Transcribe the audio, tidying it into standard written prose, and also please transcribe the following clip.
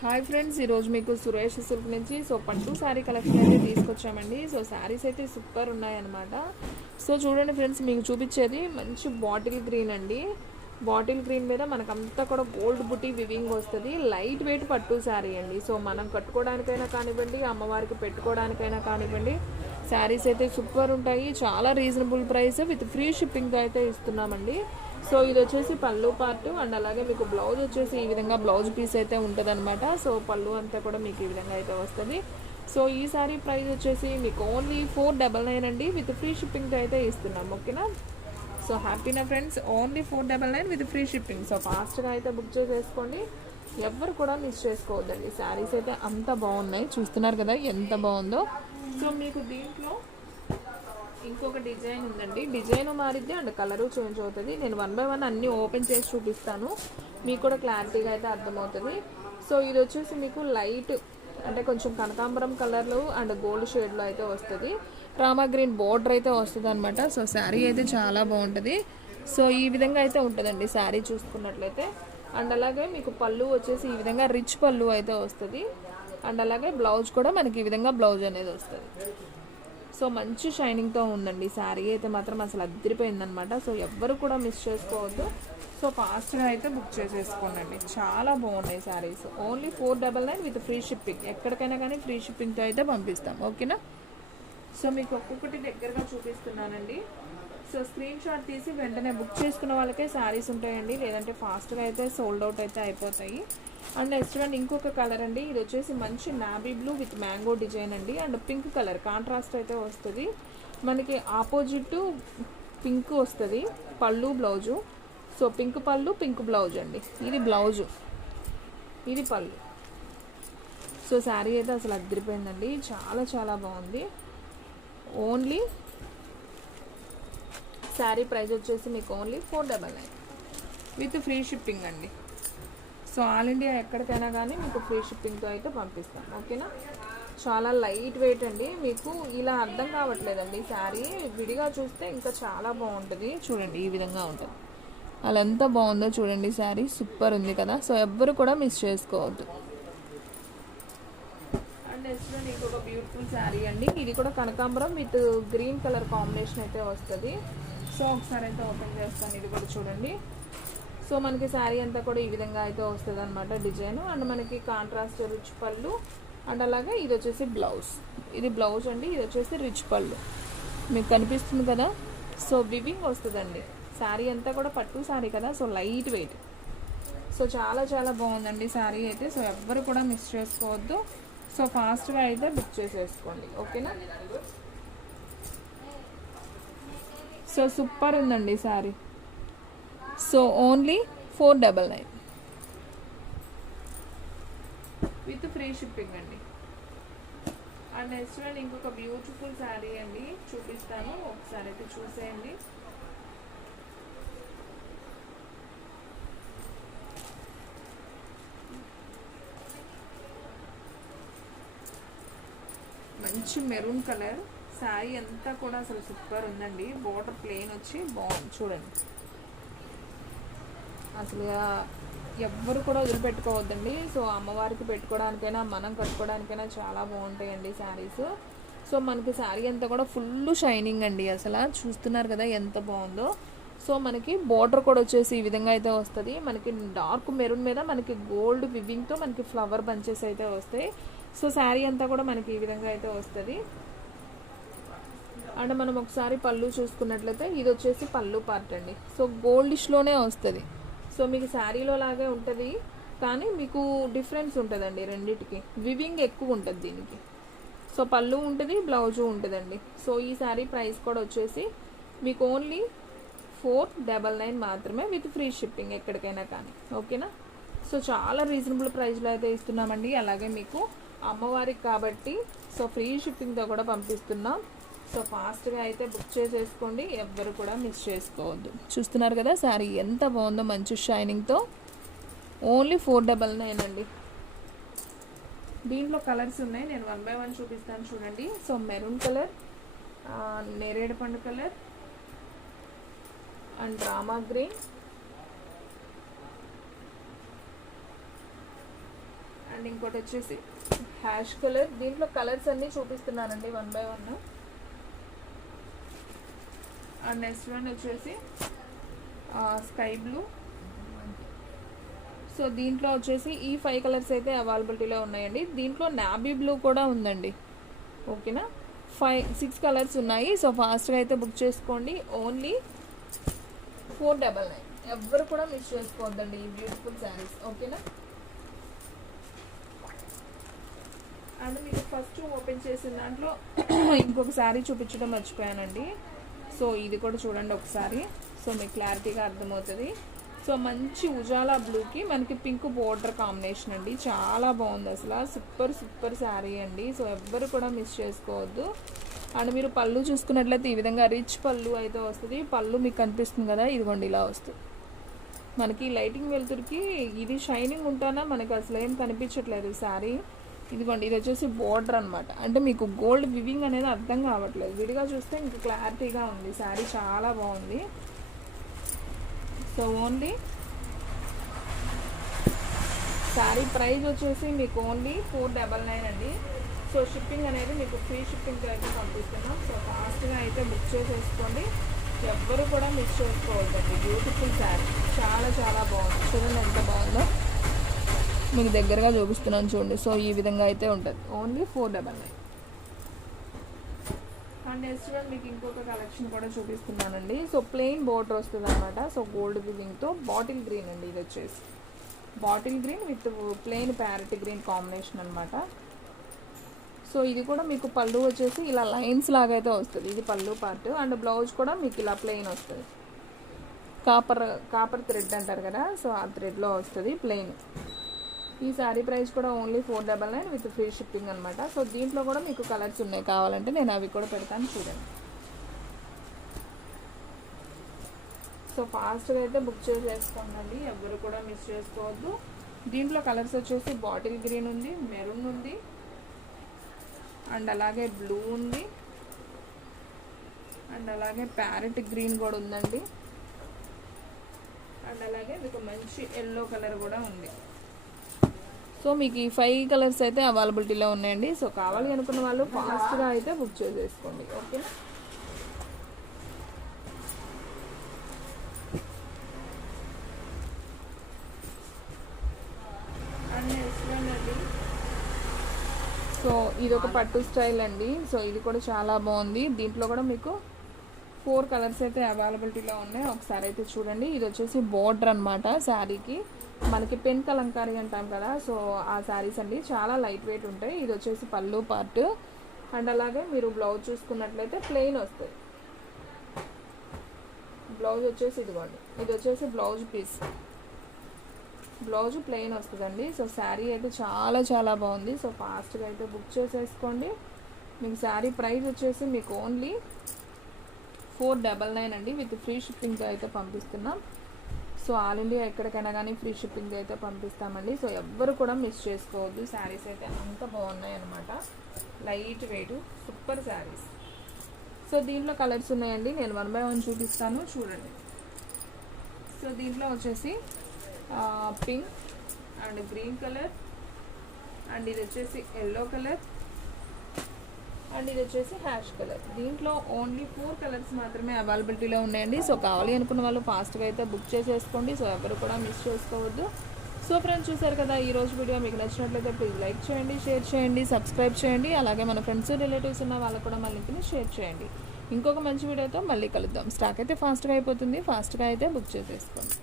Hi friends, ఈరోజు మీకు Suresh silk నుంచి పట్టు శారీ కలెక్షన్ అయితే తీసుకొచ్చామండి. శారీస్ అయితే సూపర్ ఉన్నాయన్నమాట. చూడండి ఫ్రెండ్స్, మీకు చూపించేది మంచి బాటిల్ గ్రీన్ అండి. బాటిల్ గ్రీన్ మీద మనకంతా కూడా గోల్డ్ బుటీ వివింగ్ వస్తుంది. లైట్ వెయిట్ పట్టు శారీ అండి. మనం కట్టుకోవడానికైనా కానివ్వండి, అమ్మవారికి పెట్టుకోవడానికైనా కానివ్వండి, శారీస్ అయితే సూపర్ ఉంటాయి. చాలా రీజనబుల్ ప్రైస్ విత్ ఫ్రీ షిప్పింగ్తో అయితే ఇస్తున్నామండి. ఇది వచ్చేసి పళ్ళు పార్ట్ అండ్ అలాగే మీకు బ్లౌజ్ వచ్చేసి ఈ విధంగా బ్లౌజ్ పీస్ అయితే ఉంటుంది అనమాట. పళ్ళు అంతా కూడా మీకు ఈ విధంగా అయితే వస్తుంది. ఈ సారీ ప్రైస్ వచ్చేసి మీకు ఓన్లీ 499 అండి, విత్ ఫ్రీ షిప్పింగ్తో అయితే ఇస్తున్నాం. ఓకేనా? హ్యాపీనా friends? Only 499 with free shipping. ఫాస్ట్గా అయితే బుక్ చేసేసుకోండి, ఎవ్వరు కూడా మిస్ చేసుకోవద్దండి. శారీస్ అయితే అంత బాగున్నాయి, చూస్తున్నారు కదా ఎంత బాగుందో. మీకు దీంట్లో ఇంకొక డిజైన్ ఉందండి. డిజైన్ మారిద్ది అండ్ కలరు చేంజ్ అవుతుంది. నేను 1 by 1 అన్నీ ఓపెన్ చేసి చూపిస్తాను, మీకు కూడా క్లారిటీగా అయితే అర్థమవుతుంది. ఇది వచ్చేసి మీకు లైట్ అంటే కొంచెం కనకాంబరం కలర్లో అండ్ గోల్డ్ షేడ్లో అయితే వస్తుంది. రామా గ్రీన్ బోర్డర్ అయితే వస్తుంది అనమాట. శారీ అయితే చాలా బాగుంటుంది. ఈ విధంగా అయితే ఉంటుందండి శారీ చూసుకున్నట్లయితే. అండ్ అలాగే మీకు పళ్ళు వచ్చేసి ఈ విధంగా రిచ్ పళ్ళు అయితే వస్తుంది. అండ్ అలాగే బ్లౌజ్ కూడా మనకి ఈ విధంగా బ్లౌజ్ అనేది వస్తుంది. మంచి షైనింగ్తో ఉందండి శారీ అయితే మాత్రం అసలు అదిరిపోయిందనమాట. ఎవ్వరు కూడా మిస్ చేసుకోవద్దు. ఫాస్ట్గా అయితే బుక్ చేసేసుకోండి, చాలా బాగున్నాయి saris. Only 499 with free shipping. ఎక్కడికైనా కానీ ఫ్రీ షిప్పింగ్తో అయితే పంపిస్తాం. ఓకేనా? మీకు ఒక్కొక్కటి దగ్గరగా చూపిస్తున్నానండి. స్క్రీన్ షాట్ తీసి వెంటనే బుక్ చేసుకున్న వాళ్ళకే శారీస్ ఉంటాయండి, లేదంటే ఫాస్ట్గా అయితే సోల్డ్ అవుట్ అయితే అయిపోతాయి. అండ్ నెక్స్ట్ అండి ఇంకొక కలర్ అండి. ఇది వచ్చేసి మంచి navy blue with mango design అండి. అండ్ పింక్ కలర్ కాంట్రాస్ట్ అయితే వస్తుంది. మనకి ఆపోజిట్ పింక్ వస్తుంది పళ్ళు బ్లౌజు. పింక్ పళ్ళు పింక్ బ్లౌజ్ అండి. ఇది బ్లౌజు, ఇది పళ్ళు. శారీ అయితే అసలు అదిరిపోయిందండి, చాలా చాలా బాగుంది. ఓన్లీ శారీ ప్రైస్ వచ్చేసి మీకు ఓన్లీ 499 విత్ ఫ్రీ షిప్పింగ్ అండి. ఆల్ ఇండియా ఎక్కడికైనా కానీ మీకు ఫ్రీ షిప్పింగ్తో అయితే పంపిస్తాం. ఓకేనా? చాలా లైట్ వెయిట్ అండి. మీకు ఇలా అర్థం కావట్లేదండి శారీ, విడిగా చూస్తే ఇంకా చాలా బాగుంటుంది. చూడండి ఈ విధంగా ఉంటుంది, అలా ఎంత బాగుందో చూడండి. శారీ సూపర్ ఉంది కదా. ఎవ్వరు కూడా మిస్ చేసుకోవద్దు. అండ్ నెక్స్ట్ ఇంకొక బ్యూటిఫుల్ శారీ అండి. ఇది కూడా కనకాంబరం విత్ గ్రీన్ కలర్ కాంబినేషన్ అయితే వస్తుంది. ఒకసారి అయితే ఓపెన్ చేస్తాను, ఇది కూడా చూడండి. మనకి శారీ అంతా కూడా ఈ విధంగా అయితే వస్తుంది అనమాట డిజైన్. అండ్ మనకి కాంట్రాస్ట్ రిచ్ పళ్ళు అండ్ అలాగే ఇది వచ్చేసి బ్లౌజ్. ఇది బ్లౌజ్ అండి, ఇది వచ్చేసి రిచ్ పళ్ళు మీకు కనిపిస్తుంది కదా. వివింగ్ వస్తుందండి. శారీ అంతా కూడా పట్టు శారీ కదా, లైట్ వెయిట్. చాలా చాలా బాగుందండి శారీ అయితే. ఎవ్వరు కూడా మిస్ చేసుకోవద్దు. ఫాస్ట్గా అయితే బుక్ చేసేసుకోండి. ఓకేనా? సూపర్ ఉందండి sari. Only 499 with free shipping అండి. అండ్ నెక్స్ట్ ఇంకొక బ్యూటిఫుల్ శారీ అండి, చూపిస్తాను, ఒకసారి అయితే చూసేయండి. మంచి మెరూన్ కలర్ శారీ అంతా కూడా అసలు సూపర్ ఉందండి. బోర్డర్ ప్లెయిన్ వచ్చి బాగుంది చూడండి. అసలు ఎవ్వరు కూడా వదిలిపెట్టుకోవద్దండి. అమ్మవారికి పెట్టుకోవడానికైనా మనం కట్టుకోవడానికైనా చాలా బాగుంటాయండి శారీస్. మనకి శారీ అంతా కూడా ఫుల్ షైనింగ్ అండి. అసలు చూస్తున్నారు కదా ఎంత బాగుందో. మనకి బోర్డర్ కూడా వచ్చేసి ఈ విధంగా అయితే వస్తుంది. మనకి డార్క్ మెరూన్ మీద మనకి గోల్డ్ వివింగ్తో మనకి ఫ్లవర్ బంచెస్ అయితే వస్తాయి. శారీ అంతా కూడా మనకి ఈ విధంగా అయితే వస్తుంది. అండ్ మనం ఒకసారి పళ్ళు చూసుకున్నట్లయితే ఇది వచ్చేసి పళ్ళు పార్ట్ అండి. గోల్డిష్లోనే వస్తుంది. మీకు శారీలో లాగే ఉంటుంది, కానీ మీకు డిఫరెన్స్ ఉంటుందండి రెండింటికి. వివింగ్ ఎక్కువ ఉంటుంది దీనికి. పళ్ళు ఉంటుంది, బ్లౌజు ఉంటుందండి. ఈ శారీ ప్రైస్ కూడా వచ్చేసి మీకు ఓన్లీ 499 మాత్రమే విత్ ఫ్రీ షిప్పింగ్ ఎక్కడికైనా కానీ. ఓకేనా? చాలా రీజనబుల్ ప్రైస్లో అయితే ఇస్తున్నామండి. అలాగే మీకు అమ్మవారికి కాబట్టి ఫ్రీ షిప్పింగ్తో కూడా పంపిస్తున్నాం. ఫాస్ట్గా అయితే బుక్ చేసేసుకోండి, ఎవ్వరు కూడా మిస్ చేసుకోవద్దు. చూస్తున్నారు కదా శారీ ఎంత బాగుందో, మంచి షైనింగ్తో. ఓన్లీ 499 అండి. దీంట్లో కలర్స్ ఉన్నాయి, నేను 1 by 1 చూపిస్తాను చూడండి. మెరూన్ కలర్, నేరేడు పండు colour and Rama green and ఇంకోటి వచ్చేసి హ్యాష్ కలర్. దీంట్లో కలర్స్ అన్నీ చూపిస్తున్నానండి 1 by 1. అండ్ నెక్స్ట్ వన్ వచ్చేసి స్కై బ్లూ. సో దీంట్లో వచ్చేసి ఈ 5 కలర్స్ అయితే అవైలబిలిటీలో ఉన్నాయండి. దీంట్లో నాబీ బ్లూ కూడా ఉందండి. ఓకేనా, 6 కలర్స్ ఉన్నాయి. సో ఫాస్ట్గా అయితే బుక్ చేసుకోండి. ఓన్లీ 499. ఎవ్వరు కూడా మిస్ చేసుకోవద్దండి ఈ బ్యూటిఫుల్ శారీస్. ఓకేనా, అండ్ మీకు ఫస్ట్ ఓపెన్ చేసిన దాంట్లో ఇంకొక శారీ చూపించడం మర్చిపోయానండి. సో ఇది కూడా చూడండి ఒకసారి, సో మీకు క్లారిటీగా అర్థమవుతుంది. సో మంచి ఉజాలా బ్లూకి మనకి పింక్ బోర్డర్ కాంబినేషన్ అండి. చాలా బాగుంది అసలు, సూపర్ శారీ అండి. సో ఎవ్వరు కూడా మిస్ చేసుకోవద్దు. అండ్ మీరు పళ్ళు చూసుకున్నట్లయితే ఈ విధంగా రిచ్ పళ్ళు అయితే వస్తుంది. పళ్ళు మీకు కనిపిస్తుంది కదా, ఇదిగోండి ఇలా వస్తుంది. మనకి లైటింగ్ వెళ్తురికి ఇది షైనింగ్ ఉంటానా మనకు అసలు ఏం కనిపించట్లేదు శారీ. ఇదిగోండి ఇది వచ్చేసి బోర్డర్ అనమాట. అంటే మీకు గోల్డ్ వివింగ్ అనేది అర్థం కావట్లేదు, విడిగా చూస్తే ఇంకా క్లారిటీగా ఉంది. శారీ చాలా బాగుంది. సో ఓన్లీ శారీ ప్రైస్ వచ్చేసి మీకు ఓన్లీ 499 అండి. సో షిప్పింగ్ అనేది మీకు ఫ్రీ షిప్పింగ్తో అయితే పంపిస్తున్నాం. సో ఫాస్ట్గా అయితే బుక్ చేసేసుకోండి, ఎవ్వరు కూడా మిస్ చేసుకోవద్దండి. బ్యూటిఫుల్ శారీ, చాలా బాగుంది. చూడండి ఎంత బాగుందో, మీకు దగ్గరగా చూపిస్తున్నాను చూడండి. సో ఈ విధంగా అయితే ఉంటుంది. ఓన్లీ 499. అండ్ నెక్స్ట్ వన్ మీకు ఇంకొక కలెక్షన్ కూడా చూపిస్తున్నానండి. సో ప్లెయిన్ బోర్డర్ వస్తుంది అనమాట. సో గోల్డ్ వివింగ్తో బాటిల్ గ్రీన్ అండి. ఇది వచ్చేసి bottle green with plain parrot green combination అనమాట. సో ఇది కూడా మీకు పళ్ళు వచ్చేసి ఇలా లైన్స్ లాగా అయితే వస్తుంది. ఇది పళ్ళు పార్ట్. అండ్ బ్లౌజ్ కూడా మీకు ఇలా ప్లెయిన్ వస్తుంది. కాపర్ థ్రెడ్ అంటారు కదా, సో ఆ థ్రెడ్లో వస్తుంది ప్లెయిన్. ఈ శారీ ప్రైస్ కూడా ఓన్లీ 499 విత్ ఫ్రీ షిప్పింగ్ అనమాట. సో దీంట్లో కూడా మీకు కలర్స్ ఉన్నాయి, కావాలంటే నేను అవి కూడా పెడతాను చూడండి. సో ఫాస్ట్గా అయితే బుక్ చేసేసుకోండి, ఎవరు కూడా మిస్ చేసుకోవద్దు. దీంట్లో కలర్స్ వచ్చేసి బాటిల్ గ్రీన్ ఉంది, మెరూన్ ఉంది, అండ్ అలాగే బ్లూ ఉంది, అండ్ అలాగే ప్యారెట్ గ్రీన్ కూడా ఉందండి, అండ్ అలాగే మీకు మంచి ఎల్లో కలర్ కూడా ఉంది. సో మీకు ఈ 5 కలర్స్ అయితే అవైలబిలిటీలో ఉన్నాయండి. సో కావాలి అనుకున్న వాళ్ళు ఫాస్ట్గా అయితే బుక్ చేసేసుకోండి. ఓకే, సో ఇది ఒక పట్టు స్టైల్ అండి. సో ఇది కూడా చాలా బాగుంది. దీంట్లో కూడా మీకు 4 కలర్స్ అయితే అవైలబిలిటీలో ఉన్నాయి. ఒకసారి అయితే చూడండి. ఇది వచ్చేసి బోర్డర్ అనమాట శారీకి. మనకి పెన్ కలంకారీ అంటాం కదా, సో ఆ శారీస్ అండి. చాలా లైట్ వెయిట్ ఉంటాయి. ఇది వచ్చేసి పళ్ళు పార్ట్. అండ్ అలాగే మీరు బ్లౌజ్ చూసుకున్నట్లయితే ప్లెయిన్ వస్తుంది. బ్లౌజ్ వచ్చేసి ఇదిగోండి, ఇది వచ్చేసి బ్లౌజ్ పీస్. బ్లౌజ్ ప్లెయిన్ వస్తుందండి. సో శారీ అయితే చాలా బాగుంది. సో ఫాస్ట్గా అయితే బుక్ చేసేసుకోండి. మీకు శారీ ప్రైస్ వచ్చేసి మీకు ఓన్లీ 499 అండి. విత్ ఫ్రీ షిప్పింగ్తో అయితే పంపిస్తున్నాం. సో ఆల్ ఇండియా ఎక్కడికైనా కానీ ఫ్రీ షిప్పింగ్ అయితే పంపిస్తామండి. సో ఎవ్వరు కూడా మిస్ చేసుకోవద్దు. శారీస్ అయితే అంత బాగున్నాయి అనమాట. Light weight super saris. So దీంట్లో కలర్స్ ఉన్నాయండి, నేను 1 by 1 చూపిస్తాను చూడండి. సో దీంట్లో వచ్చేసి pink and green colour, and ఇది వచ్చేసి ఎల్లో కలర్, అండ్ ఇది వచ్చేసి హ్యాష్ కలర్. దీంట్లో ఓన్లీ 4 కలర్స్ మాత్రమే అవైలబిలిటీలో ఉన్నాయండి. సో కావాలి అనుకున్న వాళ్ళు ఫాస్ట్గా అయితే బుక్ చేసేసుకోండి. సో ఎవరు కూడా మిస్ చేసుకోవద్దు. సో ఫ్రెండ్స్ చూసారు కదా, ఈరోజు వీడియో మీకు నచ్చినట్లయితే ప్లీజ్ లైక్ చేయండి, షేర్ చేయండి, సబ్స్క్రైబ్ చేయండి. అలాగే మన ఫ్రెండ్స్ రిలేటివ్స్ ఉన్న వాళ్ళకు కూడా మన లింక్ని షేర్ చేయండి. ఇంకొక మంచి వీడియోతో మళ్ళీ కలుద్దాం. స్టాక్ అయితే ఫాస్ట్గా అయిపోతుంది, ఫాస్ట్గా అయితే బుక్ చేసేసుకోండి.